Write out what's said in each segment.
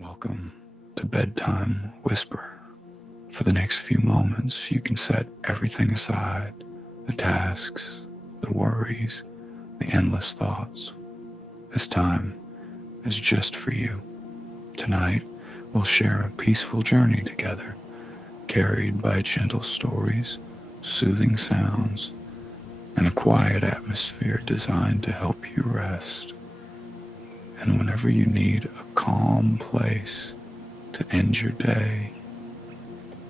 Welcome to Bedtime Whisper. For the next few moments, you can set everything aside, the tasks, the worries, the endless thoughts. This time is just for you. Tonight, we'll share a peaceful journey together, carried by gentle stories, soothing sounds, and a quiet atmosphere designed to help you rest. And whenever you need a calm place to end your day,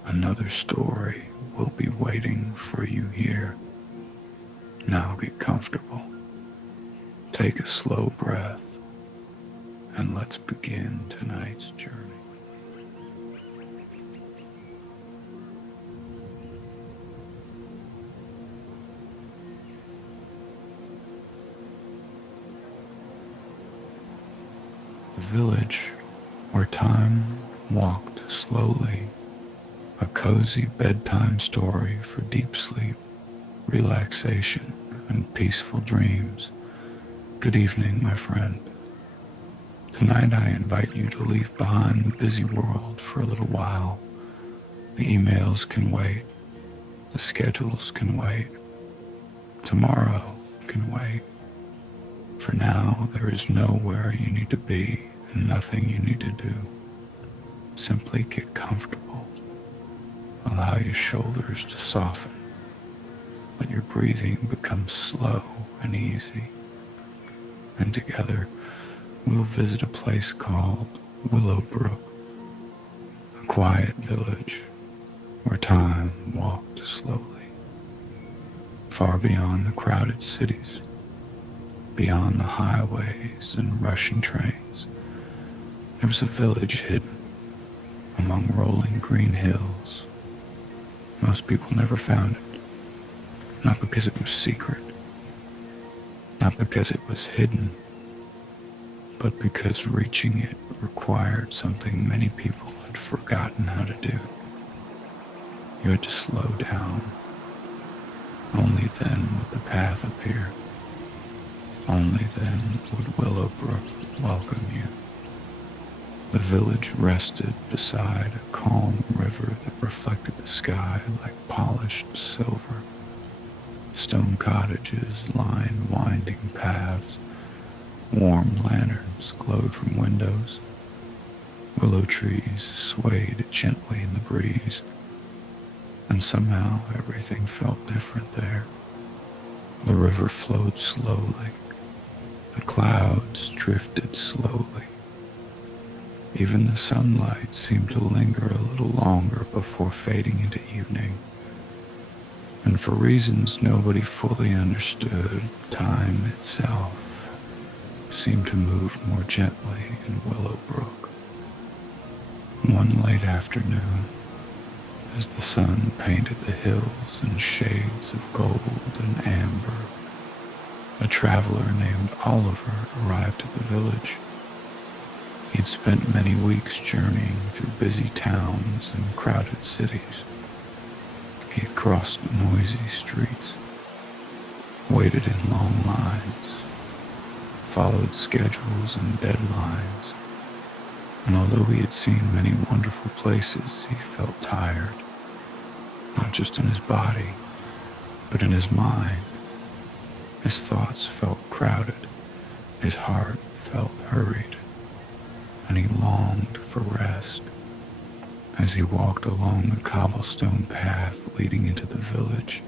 another story will be waiting for you here. Now get comfortable, take a slow breath, and let's begin tonight's journey. The village where time walked slowly, a cozy bedtime story for deep sleep, relaxation, and peaceful dreams. Good evening, my friend. Tonight I invite you to leave behind the busy world for a little while. The emails can wait, the schedules can wait, tomorrow can wait. For now, there is nowhere you need to be and nothing you need to do. Simply get comfortable. Allow your shoulders to soften. Let your breathing become slow and easy. And together, we'll visit a place called Willowbrook, a quiet village where time walked slowly, far beyond the crowded cities, beyond the highways and rushing trains. There was a village hidden among rolling green hills. Most people never found it, not because it was secret, not because it was hidden, but because reaching it required something many people had forgotten how to do. You had to slow down. Only then would the path appear. Only then would Willowbrook welcome you. The village rested beside a calm river that reflected the sky like polished silver. Stone cottages lined winding paths. Warm lanterns glowed from windows. Willow trees swayed gently in the breeze. And somehow everything felt different there. The river flowed slowly. The clouds drifted slowly. Even the sunlight seemed to linger a little longer before fading into evening. And for reasons nobody fully understood, time itself seemed to move more gently in Willowbrook. One late afternoon, as the sun painted the hills in shades of gold and amber, a traveler named Oliver arrived at the village. He'd spent many weeks journeying through busy towns and crowded cities. He had crossed noisy streets, waited in long lines, followed schedules and deadlines, and although he had seen many wonderful places, he felt tired, not just in his body, but in his mind. His thoughts felt crowded, his heart felt hurried, and he longed for rest. As he walked along the cobblestone path leading into the village,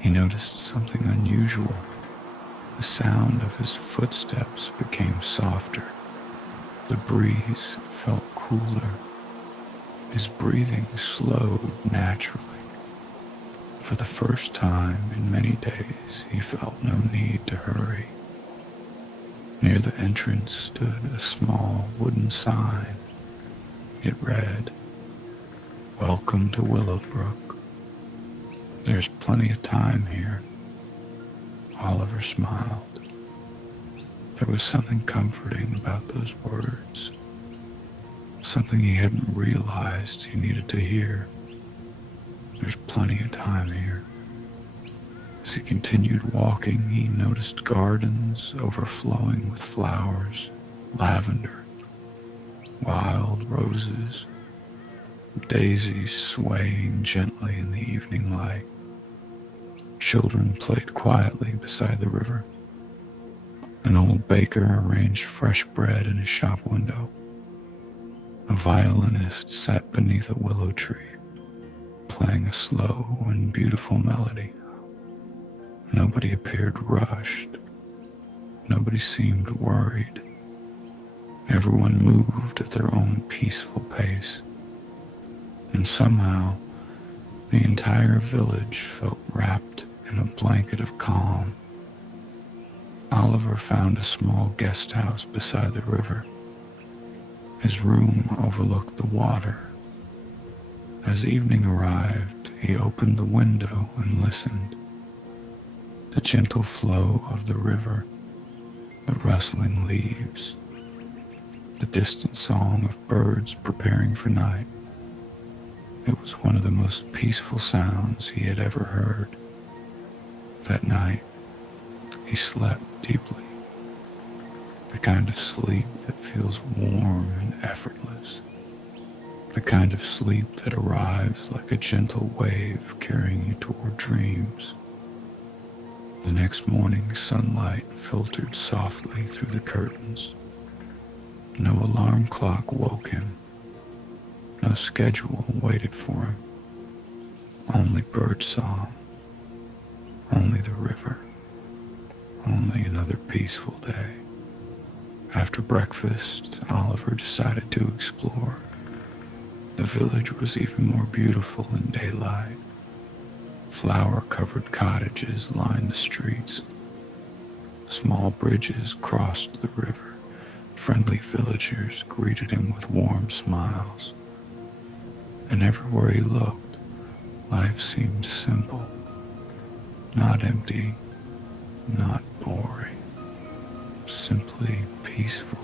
he noticed something unusual. The sound of his footsteps became softer. The breeze felt cooler. His breathing slowed naturally. For the first time in many days, he felt no need to hurry. Near the entrance stood a small wooden sign. It read, "Welcome to Willowbrook. There's plenty of time here." Oliver smiled. There was something comforting about those words, something he hadn't realized he needed to hear. There's plenty of time here. As he continued walking, he noticed gardens overflowing with flowers, lavender, wild roses, daisies swaying gently in the evening light. Children played quietly beside the river. An old baker arranged fresh bread in his shop window. A violinist sat beneath a willow tree, playing a slow and beautiful melody. Nobody appeared rushed. Nobody seemed worried. Everyone moved at their own peaceful pace. And somehow, the entire village felt wrapped in a blanket of calm. Oliver found a small guest house beside the river. His room overlooked the water. As evening arrived, he opened the window and listened. The gentle flow of the river, the rustling leaves, the distant song of birds preparing for night. It was one of the most peaceful sounds he had ever heard. That night, he slept deeply, the kind of sleep that feels warm and effortless, the kind of sleep that arrives like a gentle wave carrying you toward dreams. The next morning, sunlight filtered softly through the curtains. No alarm clock woke him. No schedule waited for him. Only birdsong, only the river, only another peaceful day. After breakfast, Oliver decided to explore. The village was even more beautiful in daylight. Flower-covered cottages lined the streets. Small bridges crossed the river. Friendly villagers greeted him with warm smiles. And everywhere he looked, life seemed simple, not empty, not boring, simply peaceful.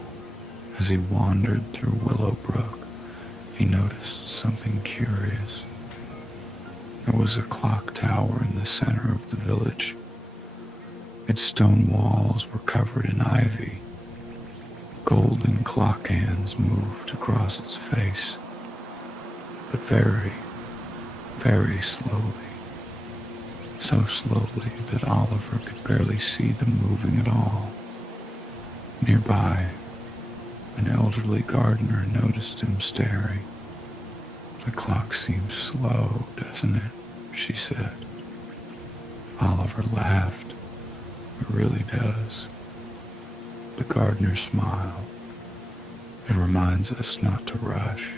As he wandered through Willowbrook, he noticed something curious. There was a clock tower in the center of the village. Its stone walls were covered in ivy. Golden clock hands moved across its face, but very, very slowly. So slowly that Oliver could barely see them moving at all. Nearby, an elderly gardener noticed him staring. "The clock seems slow, doesn't it?" she said. Oliver laughed. "It really does." The gardener smiled. "It reminds us not to rush."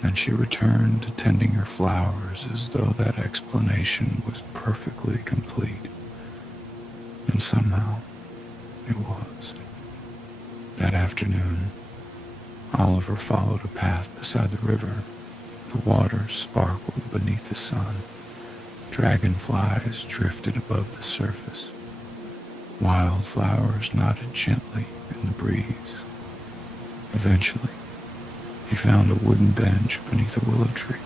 Then she returned to tending her flowers as though that explanation was perfectly complete. And somehow, it was. That afternoon, Oliver followed a path beside the river. The water sparkled beneath the sun. Dragonflies drifted above the surface. Wildflowers nodded gently in the breeze. Eventually, he found a wooden bench beneath a willow tree.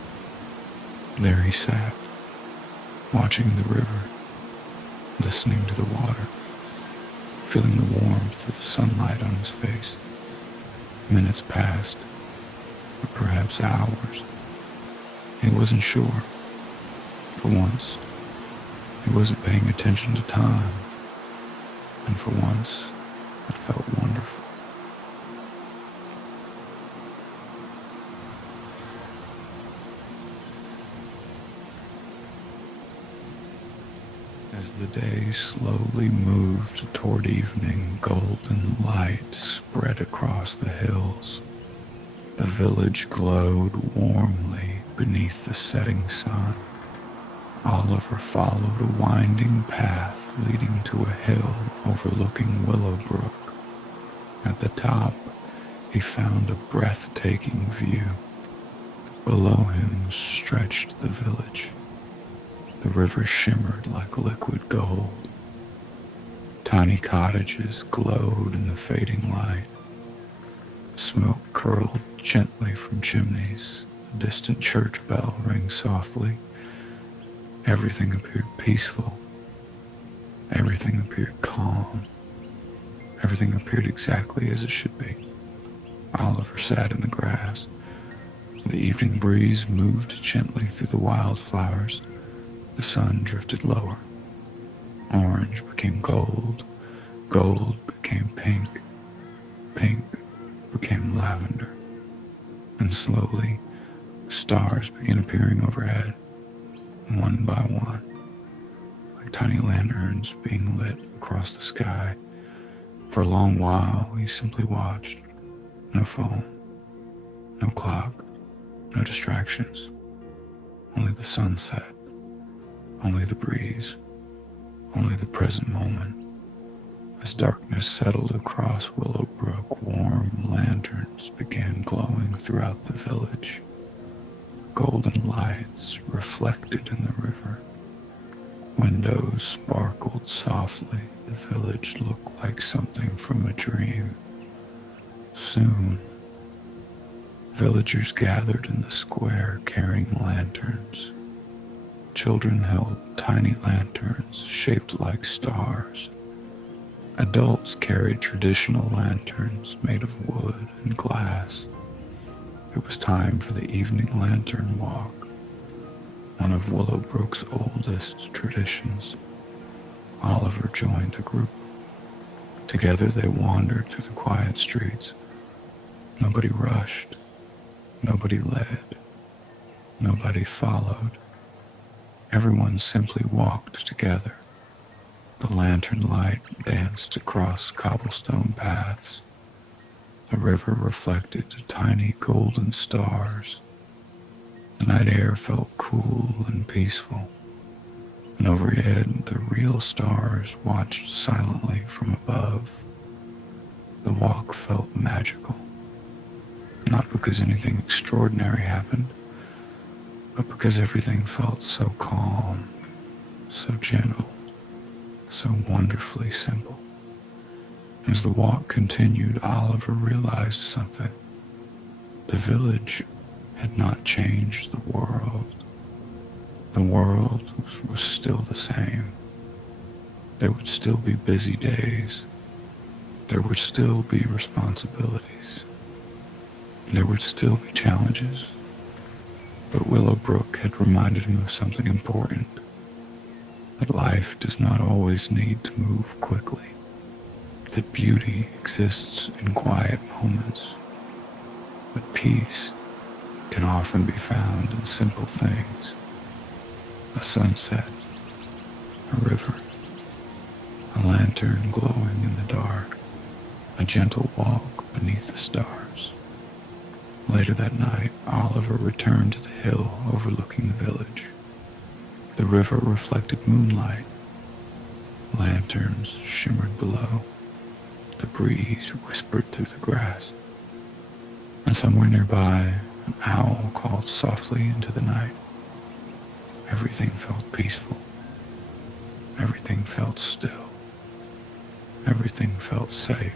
There he sat, watching the river, listening to the water, feeling the warmth of sunlight on his face. Minutes passed, or perhaps hours. He wasn't sure. For once, he wasn't paying attention to time, and for once, it felt wonderful. As the day slowly moved toward evening, golden light spread across the hills. The village glowed warmly beneath the setting sun. Oliver followed a winding path leading to a hill overlooking Willowbrook. At the top, he found a breathtaking view. Below him stretched the village. The river shimmered like liquid gold. Tiny cottages glowed in the fading light. Smoke curled gently from chimneys. The distant church bell rang softly. Everything appeared peaceful. Everything appeared calm. Everything appeared exactly as it should be. Oliver sat in the grass. The evening breeze moved gently through the wildflowers. The sun drifted lower. Orange became gold. Gold became pink. Pink became lavender. And slowly, stars began appearing overhead, one by one, like tiny lanterns being lit across the sky. For a long while, he simply watched. No phone, no clock, no distractions. Only the sunset, only the breeze, only the present moment. As darkness settled across Willowbrook, warm lanterns began glowing throughout the village. Golden lights reflected in the river. Windows sparkled softly. The village looked like something from a dream. Soon, villagers gathered in the square carrying lanterns. Children held tiny lanterns shaped like stars. Adults carried traditional lanterns made of wood and glass. It was time for the evening lantern walk, one of Willowbrook's oldest traditions. Oliver joined the group. Together they wandered through the quiet streets. Nobody rushed. Nobody led. Nobody followed. Everyone simply walked together. The lantern light danced across cobblestone paths. The river reflected tiny golden stars. The night air felt cool and peaceful, and overhead the real stars watched silently from above. The walk felt magical, not because anything extraordinary happened, but because everything felt so calm, so gentle, so wonderfully simple. As the walk continued, Oliver realized something. The village had not changed the world. The world was still the same. There would still be busy days. There would still be responsibilities. There would still be challenges. But Willowbrook had reminded him of something important. That life does not always need to move quickly. That beauty exists in quiet moments. That peace can often be found in simple things. A sunset, a river, a lantern glowing in the dark, a gentle walk beneath the stars. Later that night, Oliver returned to the hill overlooking the village. The river reflected moonlight. Lanterns shimmered below. The breeze whispered through the grass. And somewhere nearby, an owl called softly into the night. Everything felt peaceful. Everything felt still. Everything felt safe.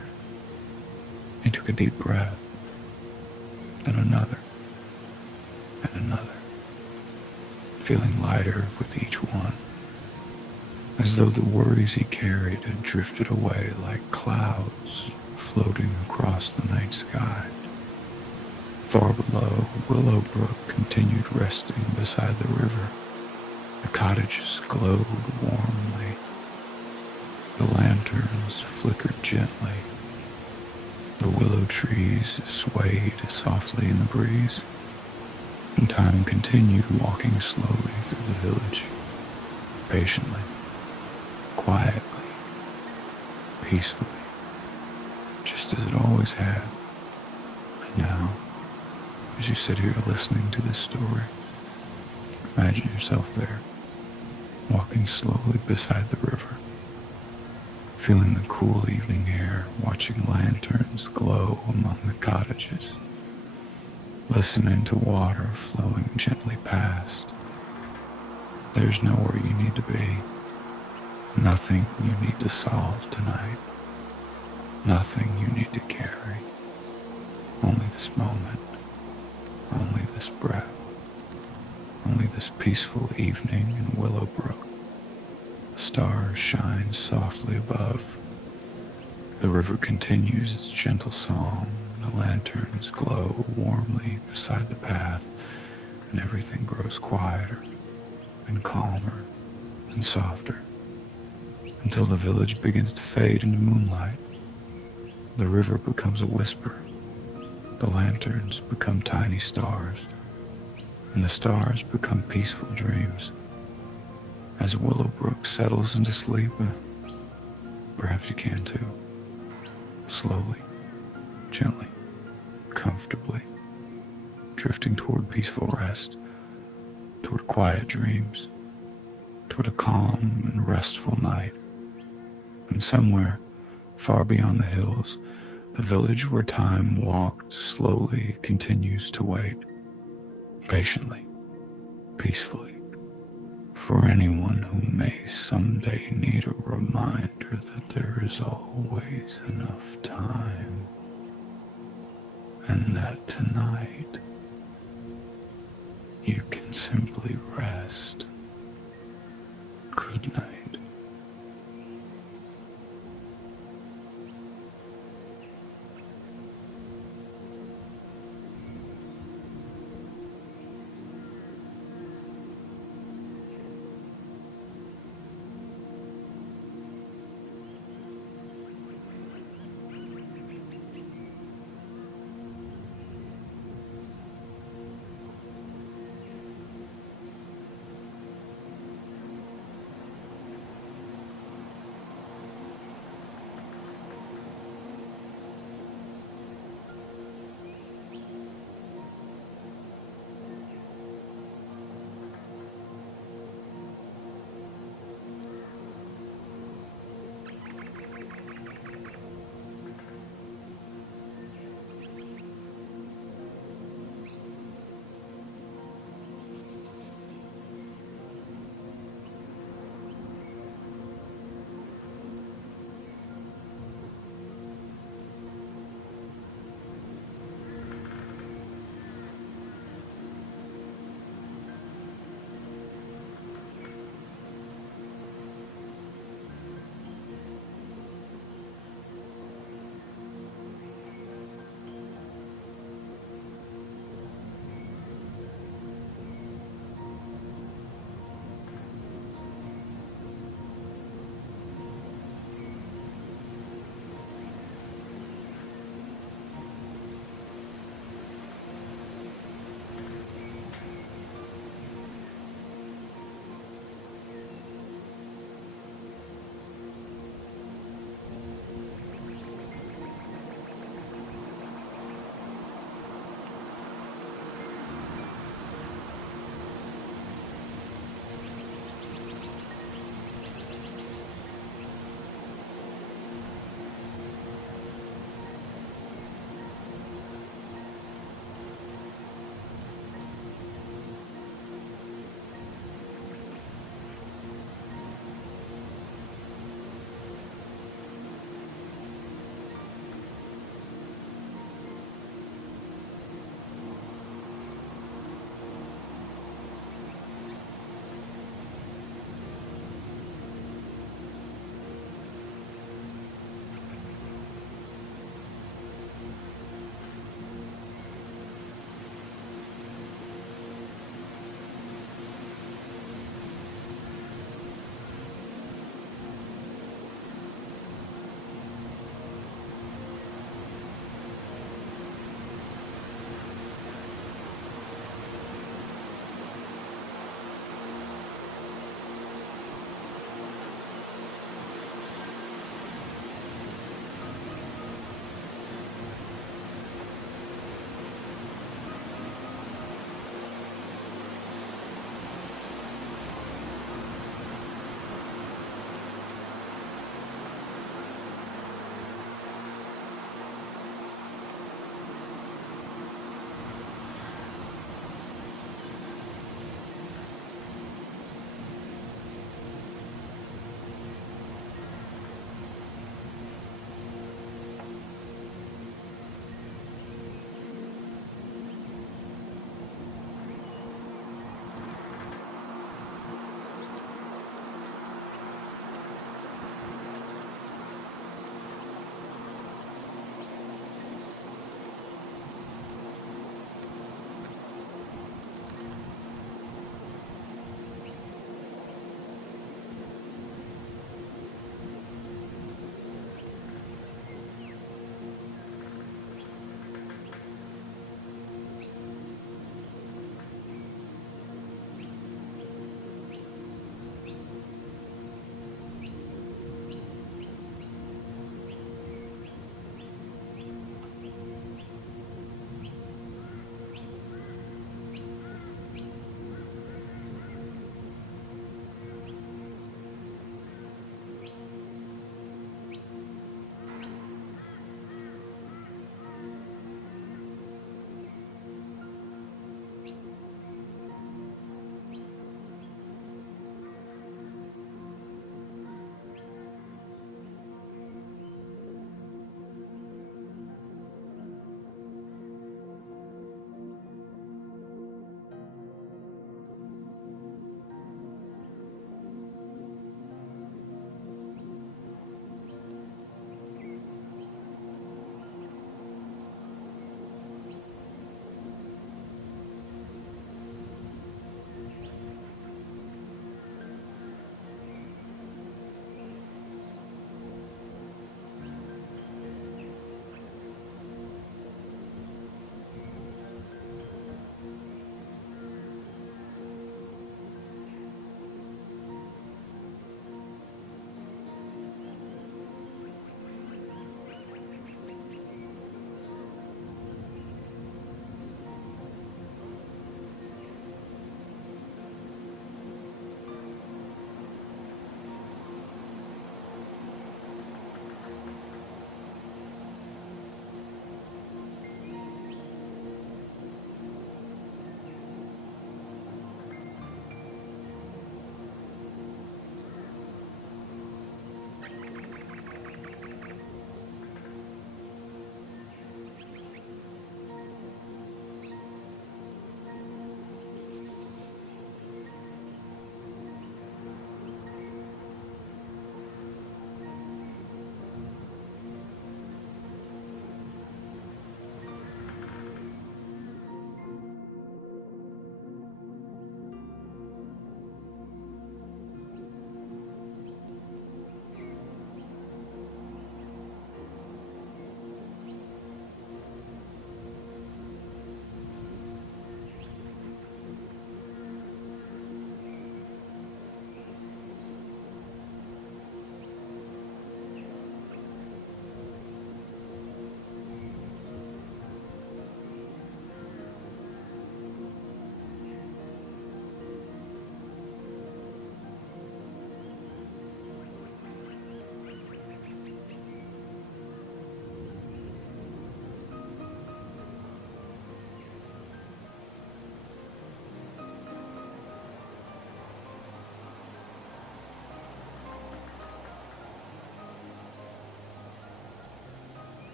He took a deep breath, then another, and another, feeling lighter with each one, as though the worries he carried had drifted away like clouds floating across the night sky. Far below, Willowbrook continued resting beside the river. The cottages glowed warmly. The lanterns flickered gently. The willow trees swayed softly in the breeze. And time continued walking slowly through the village, patiently, quietly, peacefully, just as it always had. And now, as you sit here listening to this story, imagine yourself there, walking slowly beside the river, feeling the cool evening air, watching lanterns glow among the cottages, listening to water flowing gently past. There's nowhere you need to be, nothing you need to solve tonight, nothing you need to carry, only this moment, only this breath, only this peaceful evening in Willowbrook. The stars shine softly above. The river continues its gentle song, The lanterns glow warmly beside the path, and everything grows quieter and calmer and softer until the village begins to fade into moonlight. The river becomes a whisper, the lanterns become tiny stars, and the stars become peaceful dreams. As Willowbrook settles into sleep, perhaps you can too, slowly, gently, comfortably, drifting toward peaceful rest, toward quiet dreams, toward a calm and restful night. And somewhere, far beyond the hills, the village where time walked slowly continues to wait, patiently, peacefully, for anyone who may someday need a reminder that there is always enough time, and that tonight you can simply rest. Good night.